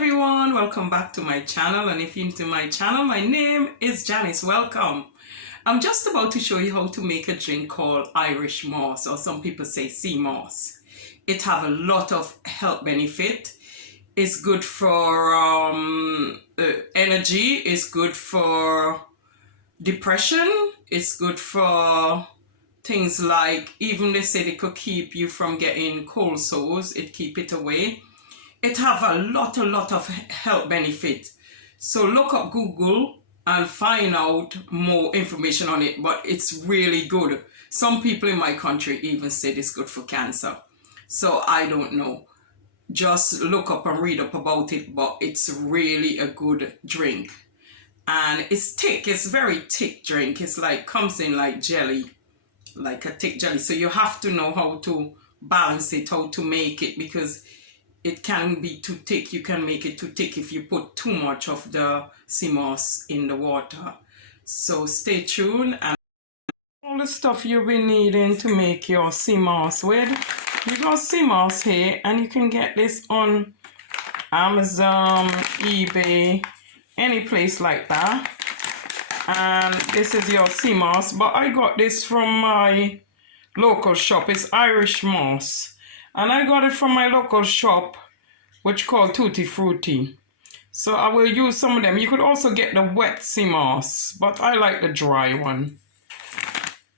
everyone, welcome back to my channel. And if you're into my channel, my name is Janice. Welcome. I'm just about to show you how to make a drink called Irish moss, or some people say sea moss. It have a lot of health benefit. It's good for energy, it's good for depression, it's good for things like, even they said it could keep you from getting cold sores, it keep it away. It have a lot of health benefit. So look up Google and find out more information on it, but it's really good. Some people in my country even said it's good for cancer. So I don't know. Just look up and read up about it, but it's really a good drink. And it's thick, it's very thick drink. It's like, comes in like jelly, like a thick jelly. So you have to know how to balance it, how to make it, because it can be too thick. You can make it too thick if you put too much of the sea moss in the water. So stay tuned. And all the stuff you'll be needing to make your sea moss with. You got sea moss here, and you can get this on Amazon, eBay, any place like that. And this is your sea moss, but I got this from my local shop. It's Irish moss. And I got it from my local shop, which called Tutti Frutti. So I will use some of them. You could also get the wet sea moss, but I like the dry one.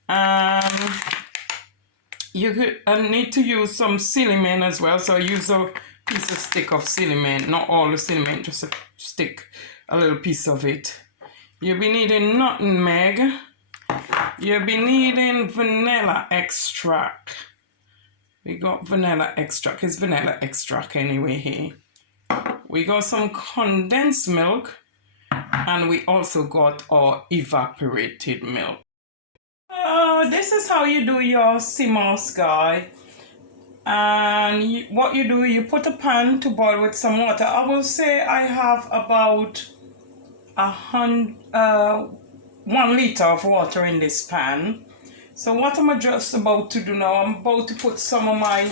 And you could need to use some cinnamon as well. So I use a piece of stick of cinnamon, not all the cinnamon, just a stick, a little piece of it. You'll be needing nutmeg. You'll be needing vanilla extract. We got vanilla extract. It's vanilla extract anyway here. We got some condensed milk, and we also got our evaporated milk. This is how you do your sea moss, guy. And what you do, you put a pan to boil with some water. I will say I have about 1 liter of water in this pan. So what I'm just about to do now, I'm about to put some of my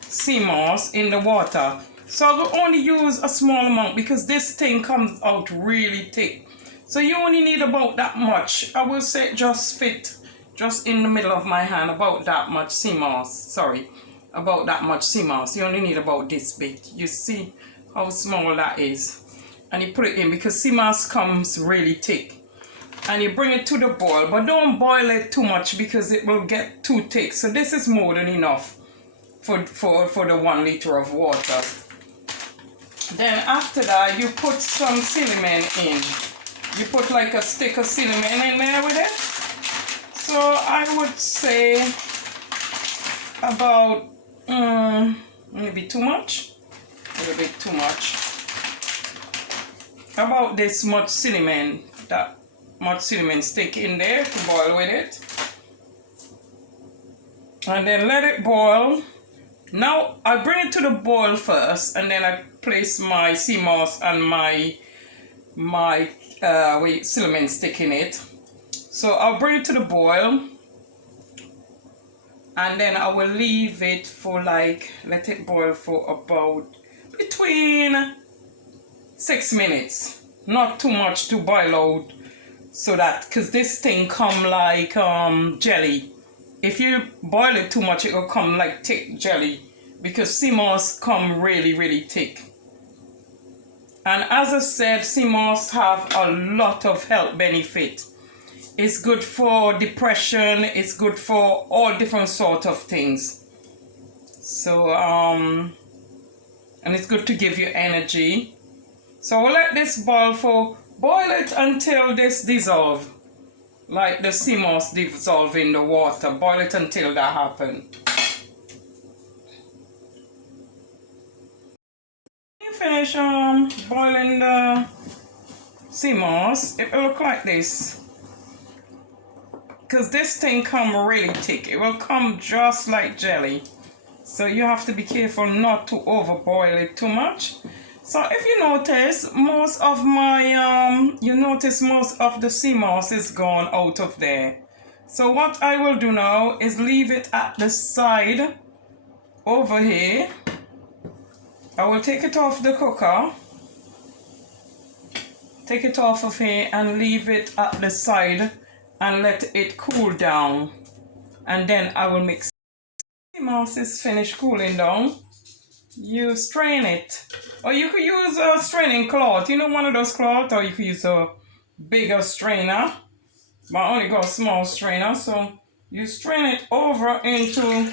sea moss in the water. So I will only use a small amount because this thing comes out really thick. So you only need about that much. I will say just fit just in the middle of my hand, about that much sea moss. Sorry, about that much sea moss. You only need about this big. You see how small that is? And you put it in because sea moss comes really thick. And you bring it to the boil, but don't boil it too much because it will get too thick. So this is more than enough for the 1 liter of water. Then after that, you put some cinnamon in. You put like a stick of cinnamon in there with it. So I would say about, maybe too much, a little bit too much. About this much cinnamon, that much cinnamon stick in there to boil with it, and then let it boil. Now I bring it to the boil first, and then I place my sea moss and my cinnamon stick in it. So I'll bring it to the boil, and then I will leave it for like, let it boil for about between 6 minutes, not too much to boil out. So that, because this thing come like jelly. If you boil it too much, it will come like thick jelly, because sea moss come really thick. And as I said, sea moss have a lot of health benefit. It's good for depression, it's good for all different sort of things. So and it's good to give you energy. So we'll let this boil it until this dissolve, like the sea moss dissolve in the water. Boil it until that happens. When you finish boiling the sea moss, it will look like this. Because this thing come really thick. It will come just like jelly. So you have to be careful not to overboil it too much. So if you notice, most of the sea moss is gone out of there. So what I will do now is leave it at the side over here. I will take it off the cooker take it off of here and leave it at the side and let it cool down. And then I will mix. The mouse is finished cooling down. You strain it. Or you could use a straining cloth. You know, one of those cloths, or you could use a bigger strainer. But I only got a small strainer, so you strain it over into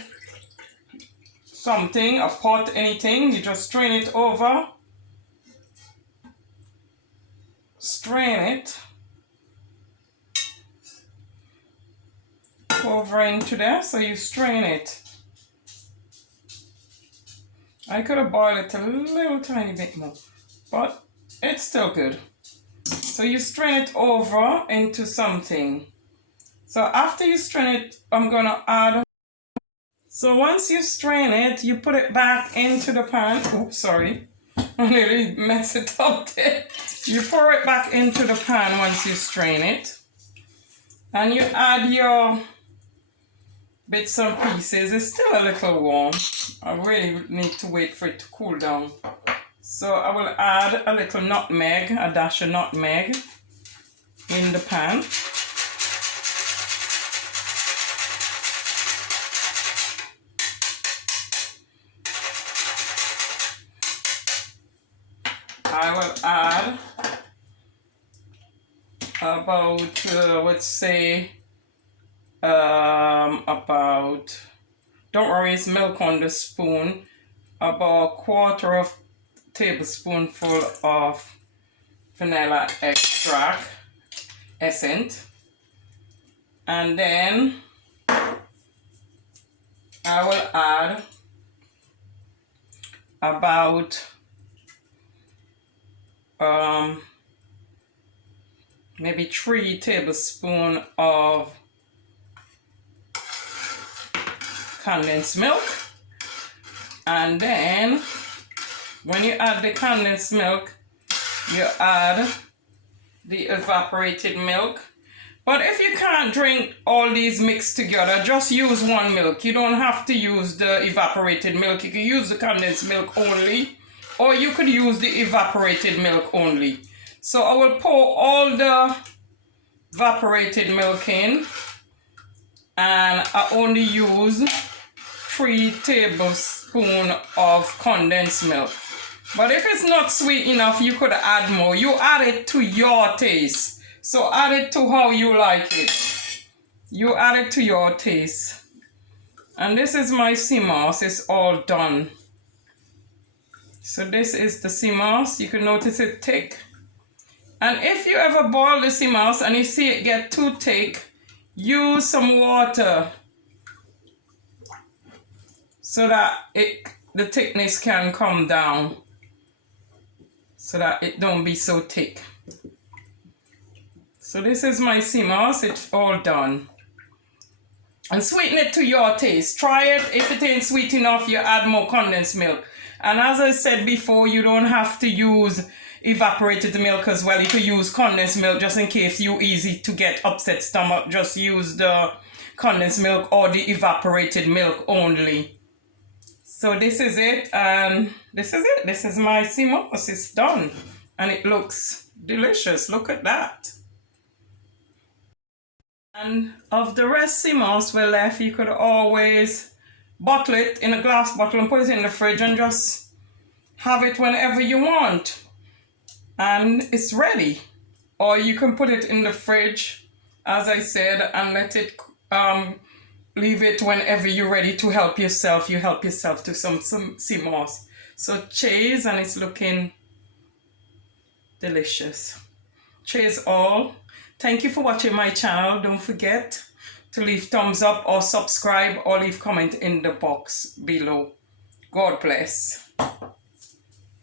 something, a pot, anything. You just strain it over. Strain it over into there, so you strain it. I could have boiled it a little tiny bit more, but it's still good. So you strain it over into something. So after you strain it, I'm gonna add. So once you strain it, you put it back into the pan. Oops, sorry. I nearly messed it up there. You pour it back into the pan once you strain it. And you add your bits and pieces. It's still a little warm. I really need to wait for it to cool down. So I will add a little nutmeg, a dash of nutmeg in the pan. I will add about, let's say, about, don't worry, it's milk on the spoon, about 1/4 tablespoonful of vanilla extract, esent. And then I will add about maybe 3 tablespoons of condensed milk. And then when you add the condensed milk, you add the evaporated milk. But if you can't drink all these mixed together, just use one milk. You don't have to use the evaporated milk. You can use the condensed milk only, or you could use the evaporated milk only. So I will pour all the evaporated milk in, and I only use 3 tablespoons of condensed milk. But if it's not sweet enough, you could add more. You add it to your taste. So add it to how you like it. You add it to your taste. And this is my sea moss. It's all done. So this is the sea moss. You can notice it thick. And if you ever boil the sea moss and you see it get too thick, use some water so that the thickness can come down, so that it don't be so thick. So this is my sea moss. It's all done. And sweeten it to your taste. Try it. If it ain't sweet enough, you add more condensed milk. And as I said before, you don't have to use evaporated milk as well. You could use condensed milk just in case you easy to get upset stomach. Just use the condensed milk or the evaporated milk only. So this is it, and this is it. This is my sea moss. It's done, and it looks delicious. Look at that. And of the rest sea moss we're left, you could always bottle it in a glass bottle and put it in the fridge and just have it whenever you want. And it's ready. Or you can put it in the fridge, as I said, and let it leave it whenever you're ready to help yourself. You help yourself to some sea moss. So cheers, and it's looking delicious. Cheers all. Thank you for watching my channel. Don't forget to leave thumbs up or subscribe or leave comment in the box below. God bless.